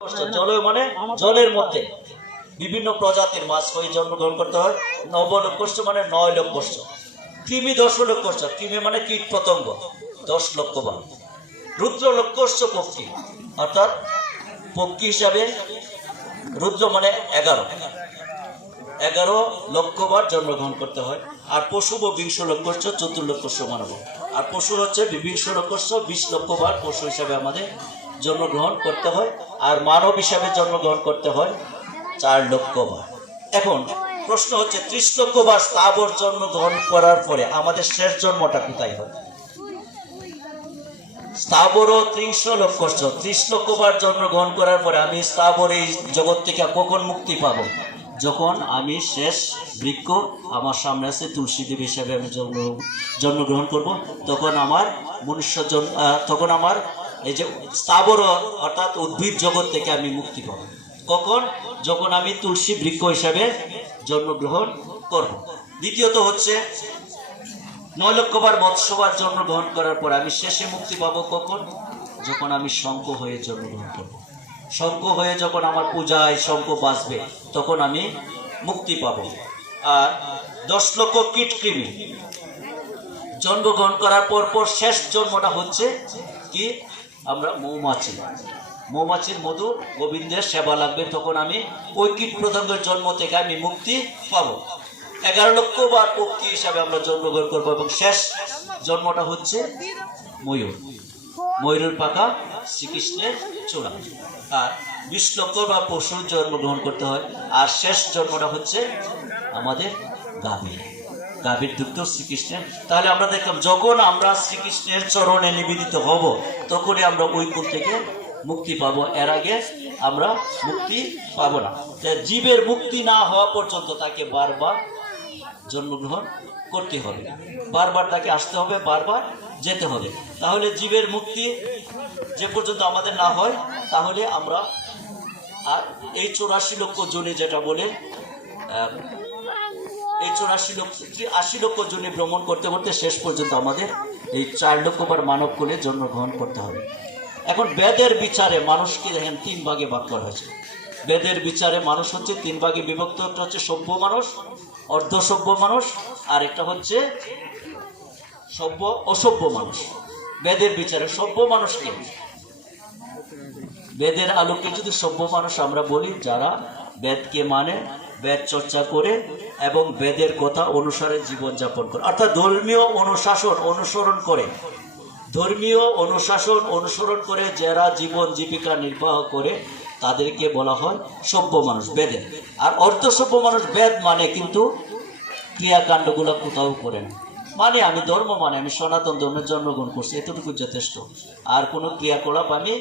জল মানে জলের মধ্যে বিভিন্ন প্রজাতির মাছ হয়ে জন্মগ্রহণ করতে হয়। নবলক্ষস্য মানে 9 লক্ষস্য। কৃমি 10 লক্ষস্য। কৃমি মানে কীট পতঙ্গ 10 লক্ষ বার। রুদ্র লক্ষস্য পক্ষী, অর্থাৎ পক্ষী হিসাবে রুদ্র মানে 11 লক্ষ বার জন্মগ্রহণ করতে হয়। আর পশু বিংশ লক্ষস্য 14 লক্ষস্য মানব। আর পশু হচ্ছে বিংশ লক্ষস্য 20 লক্ষ বার পশু হিসাবে আমাদের জন্মগ্রহণ করতে হয়। আর মানব হিসাবে জন্মগ্রহণ করতে হয় 4 লক্ষ বার। এখন প্রশ্ন হচ্ছে 30 লক্ষ বার স্থাবর জন্মগ্রহণ করার পরে আমাদের শেষ জন্মটা কোথায় হয়? স্থাবরও 30 লক্ষস্য। 30 লক্ষ বার জন্মগ্রহণ করার পরে আমি স্থাবর এই জগৎ থেকে কখন মুক্তি পাবো? যখন আমি শেষ বৃক্ষ আমার সামনে আছে তুলসী দেব হিসাবে আমি জন্মগ্রহণ করব, তখন আমার তখন আমার এই যে স্থাবর অর্থাৎ উদ্ভিদ জগৎ থেকে আমি মুক্তি পাবো। কখন? যখন আমি তুলসী বৃক্ষ হিসাবে জন্মগ্রহণ করব। দ্বিতীয়ত হচ্ছে 9 লক্ষ বার মৎস্যবার জন্মগ্রহণ করার পর আমি শেষে মুক্তি পাবো কখন? যখন আমি শঙ্খ হয়ে জন্মগ্রহণ করব। শঙ্খ হয়ে যখন আমার পূজায় শঙ্খ বাজবে তখন আমি মুক্তি পাবো। আর 10 লক্ষ কীটকৃমি জন্মগ্রহণ করার পর শেষ জন্মটা হচ্ছে কি? আমরা মৌমাছির মধু গোবিন্দের সেবা লাগবে, তখন আমি ওই কীট পতঙ্গের জন্ম থেকে আমি মুক্তি পাবো। 11 লক্ষ বার পক্ষী হিসাবে আমরা জন্মগ্রহণ করবো এবং শেষ জন্মটা হচ্ছে ময়ূরের পাখা শ্রীকৃষ্ণের চূড়া। আর 20 লক্ষ বা পশুর জন্মগ্রহণ করতে হয়। আর শেষ জন্মটা হচ্ছে আমাদের গাভীর দুগ্ধ শ্রীকৃষ্ণের। তাহলে আমরা দেখলাম যখন আমরা শ্রীকৃষ্ণের চরণে নিবেদিত হব তখনই আমরা ওই কুল থেকে মুক্তি পাবো, এর আগে আমরা মুক্তি পাবো না। জীবের মুক্তি না হওয়া পর্যন্ত তাকে বারবার জন্মগ্রহণ করতে হবে, বারবার তাকে আসতে হবে, বারবার যেতে হবে। তাহলে জীবের মুক্তি যে পর্যন্ত আমাদের না হয় তাহলে আমরা আর এই 84 লক্ষ জনে যেটা বলে এই 80 লক্ষ জনে ভ্রমণ করতে করতে শেষ পর্যন্ত আমাদের এই 4 লক্ষ বার মানব কুলে জন্মগ্রহণ করতে হবে। এখন বেদের বিচারে মানুষকে দেখেন 3 ভাগে ভাগ করা হয়েছে। বেদের বিচারে মানুষ হচ্ছে 3 ভাগে বিভক্ত। একটা হচ্ছে সভ্য মানুষ, অর্ধ সভ্য মানুষ, আর একটা হচ্ছে সভ্য অসভ্য মানুষ। বেদের বিচারে সভ্য মানুষকে, বেদের আলোকে যদি সভ্য মানুষ আমরা বলি, যারা বেদকে মানে, বেদ চর্চা করে এবং বেদের কথা অনুসারে জীবনযাপন করে, অর্থাৎ ধর্মীয় অনুশাসন অনুসরণ করে যারা জীবন জীবিকা নির্বাহ করে তাদেরকে বলা হয় সভ্য মানুষ বেদের। আর অর্ধ সভ্য মানুষ বেদ মানে কিন্তু ক্রিয়াকাণ্ডগুলো কোথাও করে না, মানে আমি ধর্ম মানে আমি সনাতন ধর্মের জন্মগ্রহণ করছি, এতটুকু যথেষ্ট, আর কোনো ক্রিয়াকলাপ আমি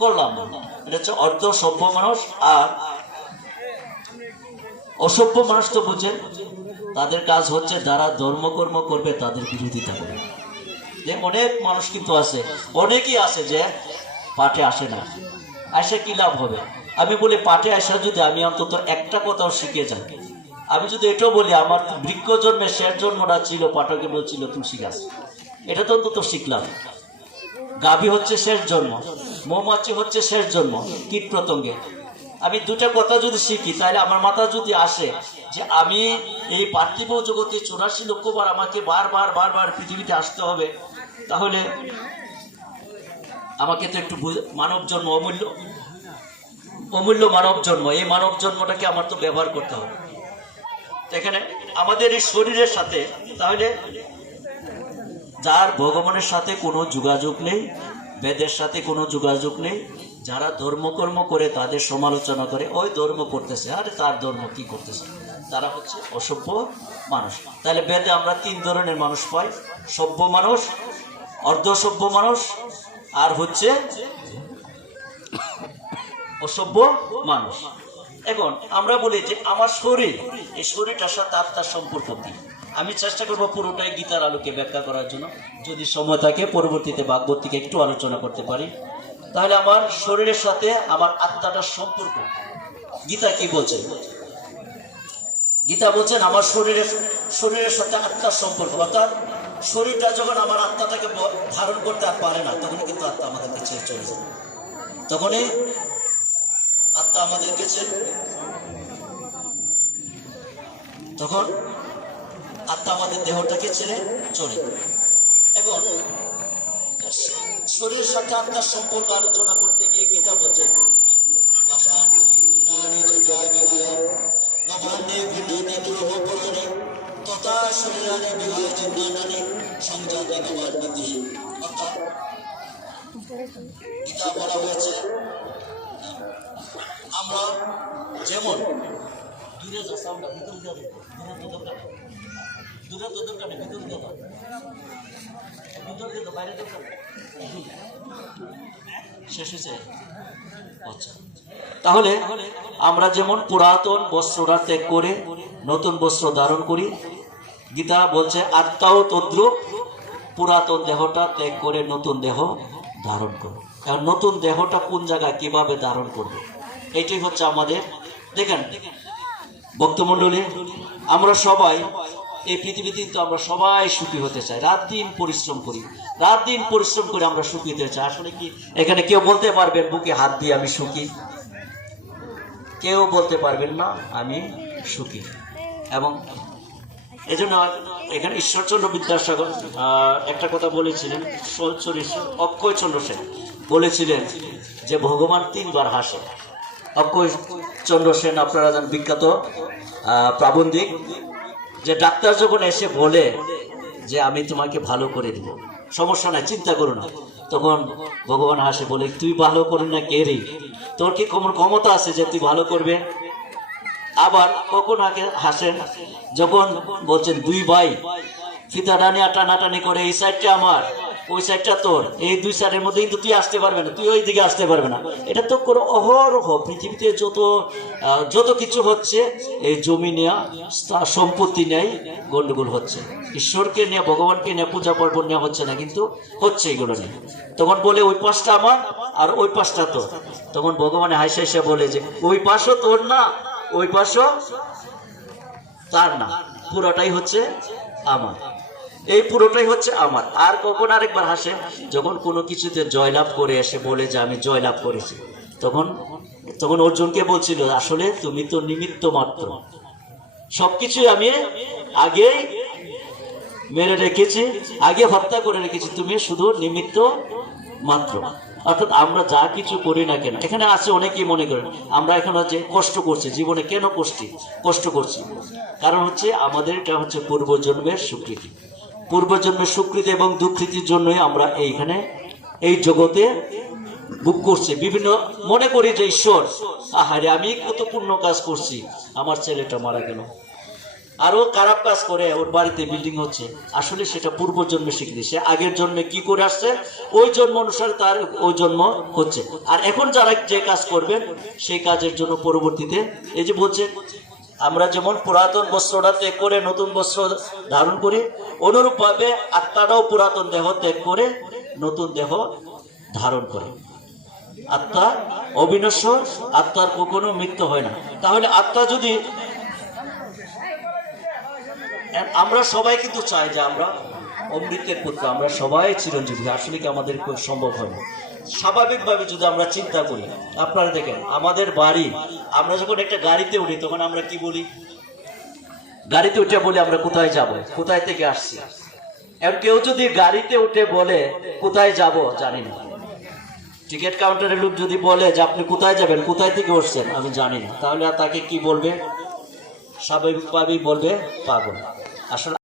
করলাম না। এটা হচ্ছে অর্ধ সভ্য মানুষ। আর অসভ্য মানুষ তো বুঝেন, তাদের কাজ হচ্ছে যারা ধর্মকর্ম করবে তাদের বিরোধিতা করবে। যে অনেক মানুষ কিন্তু আছে, অনেকেই আছে যে পাঠে আসে না, আসে কি লাভ হবে? আমি বলি পাঠে আসা যদি আমি অন্তত একটা কথাও শিখে যাই, আমি যদি এটাও বলি আমার বৃক্ষ জন্মে শেষ জন্মটা ছিল পাঠকের ছিল তুলসী গাছ, এটা তো অন্তত শিখলাম। গাভী হচ্ছে শেষ জন্ম, মৌমাছি হচ্ছে শেষ জন্ম কীট পতঙ্গে। আমি দুটা কথা যদি শিখি তাহলে আমার মাথা যদি আসে যে আমি এই পার্থিব জগতে 84 লক্ষ বার আমাকে বারবার পৃথিবীতে আসতে হবে, তাহলে আমাকে তো একটু মানব জন্ম, অমূল্য মানব জন্ম, এই মানব জন্মটাকে আমার তো ব্যবহার করতে হবে। এখানে আমাদের এই শরীরের সাথে, তাহলে যার ভগবানের সাথে কোনো যোগাযোগ নেই, বেদের সাথে কোনো যোগাযোগ নেই, যারা ধর্মকর্ম করে তাদের সমালোচনা করে, ওই ধর্ম করতেছে, আরে তার ধর্ম কি করতেছে, তারা হচ্ছে অসভ্য মানুষ। তাহলে বেদে আমরা 3 ধরনের মানুষ পাই, সভ্য মানুষ, অর্ধ সভ্য মানুষ, আর হচ্ছে অসভ্য মানুষ। এখন আমরা বলি যে আমার শরীর, এই শরীরটার সাথে আত্মার সম্পর্ক কি? আমি চেষ্টা করবো পুরোটাই গীতার আলোকে ব্যাখ্যা করার জন্য, যদি সময় থাকে পরবর্তীতে ভাগবত থেকে একটু আলোচনা করতে পারি। তাহলে আমার শরীরের সাথে আমার আত্মাটার সম্পর্ক গীতা কি বলছে? গীতা বলছেন আমার শরীরের সাথে আত্মার সম্পর্ক, অর্থাৎ শরীরটা যখন আমার আত্মাটাকে ধারণ করতে আর পারে না, তখন কিন্তু আত্মা আমাদেরকে ছেড়ে চলে যায়। তখনই আত্মা আমাদেরকে ছেড়ে, তখন আত্মা আমাদের দেহটাকে ছেড়ে চলে। এবং শরীরের সাথে আত্মার সম্পর্ক আলোচনা করতে গিয়ে গীতা বলছে তথা শরীরানি বিবাহ চিন্তানি সংজাতি গবার নীতি। অর্থাৎ গীতা বলা হয়েছে আমরা যেমন দূরে যাচ্ছি, আমরা ভিতরে যাবো, দূরে তো দরকার নেই, ভিতরে যাবো, ভিতরে তো বাইরে দরকার শেষ হয়েছে। আচ্ছা, তাহলে আমরা যেমন পুরাতন বস্ত্রটা ত্যাগ করে নতুন বস্ত্র ধারণ করি, গীতা বলছে আত্মাও তদ্রূপ পুরাতন দেহটা ত্যাগ করে নতুন দেহ ধারণ করো। কারণ নতুন দেহটা কোন জায়গায় কিভাবে ধারণ করবে, এটাই হচ্ছে আমাদের। দেখেন ভক্তমণ্ডলী, আমরা সবাই এই পৃথিবীতে কিন্তু আমরা সবাই সুখী হতে চাই, রাত দিন পরিশ্রম করি, রাত দিন পরিশ্রম করে আমরা সুখী হতে চাই। আসলে কি এখানে কেউ বলতে পারবেন বুকে হাত দিয়ে আমি সুখী? কেউ বলতে পারবেন না আমি সুখী। এবং এই জন্য এখানে ঈশ্বরচন্দ্র বিদ্যাসাগর একটা কথা বলেছিলেন, অক্ষয়চন্দ্র সেন বলেছিলেন যে ভগবান 3 বার হাসে। অক্ষয়চন্দ্র সেন আপনারা জানেন, বিখ্যাত প্রাবন্ধিক, যে ডাক্তার যখন এসে বলে যে আমি তোমাকে ভালো করে দিব, সমস্যা নাই, চিন্তা করো না, তখন ভগবান হাসে বলে তুই ভালো করবি না কে রে, তোর কি ক্ষমতা আছে যে তুই ভালো করবে? আবার কখন হাসেন যখন বলছেন 2 ভাই ফিতা টানাটানি করে, এই সাইডটা আমার ওই সাইডটা তোর, এই 2 সাইডের মধ্যে কিন্তু তুই আসতে পারবে না, তুই ওই দিকে আসতে পারবে না। এটা তো কোনো অহরহ পৃথিবীতে যত কিছু হচ্ছে, এই জমি নেয়া, সম্পত্তি নেই, গন্ডগোল হচ্ছে। ঈশ্বরকে নিয়ে, ভগবানকে নিয়ে পূজা পার্বণ নেওয়া হচ্ছে না, কিন্তু হচ্ছে এগুলো নিয়ে। তখন বলে ওই পাশটা আমার আর ওই পাশটা তোর। তখন ভগবান হাসে হাসে বলে যে ওই পাশও তোর না, ওই পাশও তার না, পুরোটাই হচ্ছে আমার, এই পুরোটাই হচ্ছে আমার। আর কখন আরেকবার হাসে যখন কোনো কিছুতে জয়লাভ করে এসে বলে যে আমি জয়লাভ করেছি, তখন অর্জুনকে বলছিল আসলে তুমি তো নিমিত্ত মাত্র, সবকিছু আমি আগে মেরে রেখেছি, আগে হত্যা করে রেখেছি, তুমি শুধু নিমিত্ত মাত্র। অর্থাৎ আমরা যা কিছু করি না কেন, এখানে আছে অনেকেই মনে করেন আমরা এখন যে কষ্ট করছি জীবনে, কেন কষ্ট করছি? কারণ হচ্ছে আমাদের এটা হচ্ছে পূর্বজন্মের স্বীকৃতি, পূর্বজন্মের স্বীকৃতি এবং দুঃকৃতির জন্যই আমরা এইখানে এই জগতে ভোগ করছি। বিভিন্ন মনে করি যে ঈশ্বর, আহারে আমি কত পুণ্য কাজ করছি, আমার ছেলেটা মারা গেল, আরো খারাপ কাজ করে ওর বাড়িতে বিল্ডিং হচ্ছে, আসলে সেটা পূর্বজন্মের স্বীকৃতি। সে আগের জন্মে কি করে আসছে, ওই জন্ম অনুসারে তার ওই জন্ম হচ্ছে। আর এখন যারা যে কাজ করবেন সেই কাজের জন্য পরবর্তীতে, এই যে বলছে আমরা যেমন পুরাতন বস্ত্রটা ত্যাগ করে নতুন বস্ত্র ধারণ করি, অনুরূপভাবে আত্মাটাও পুরাতন দেহ ত্যাগ করে নতুন দেহ ধারণ করে। আত্মা অবিনশ্বর, আত্মার কখনো মৃত্যু হয় না। তাহলে আত্মা যদি, আমরা সবাই কিন্তু চাই যে আমরা অমৃতের পুত্র, আমরা সবাই চিরঞ্জীবী, আসলে কি আমাদের সম্ভব হয় না। স্বাভাবিকভাবে যদি আমরা চিন্তা করি, আপনারা দেখেন আমাদের বাড়ি, আমরা যখন একটা গাড়িতে উঠি তখন আমরা কি বলি? গাড়িতে উঠে বলি আমরা কোথায় যাব, কোথায় থেকে আসছি। এখন কেউ যদি গাড়িতে উঠে বলে কোথায় যাব জানি না, টিকিট কাউন্টারের লোক যদি বলে যে আপনি কোথায় যাবেন, কোথায় থেকে উঠছেন আমি জানি না, তাহলে তাকে কি বলবে? স্বাভাবিকভাবেই বলবে পাগল। আসলে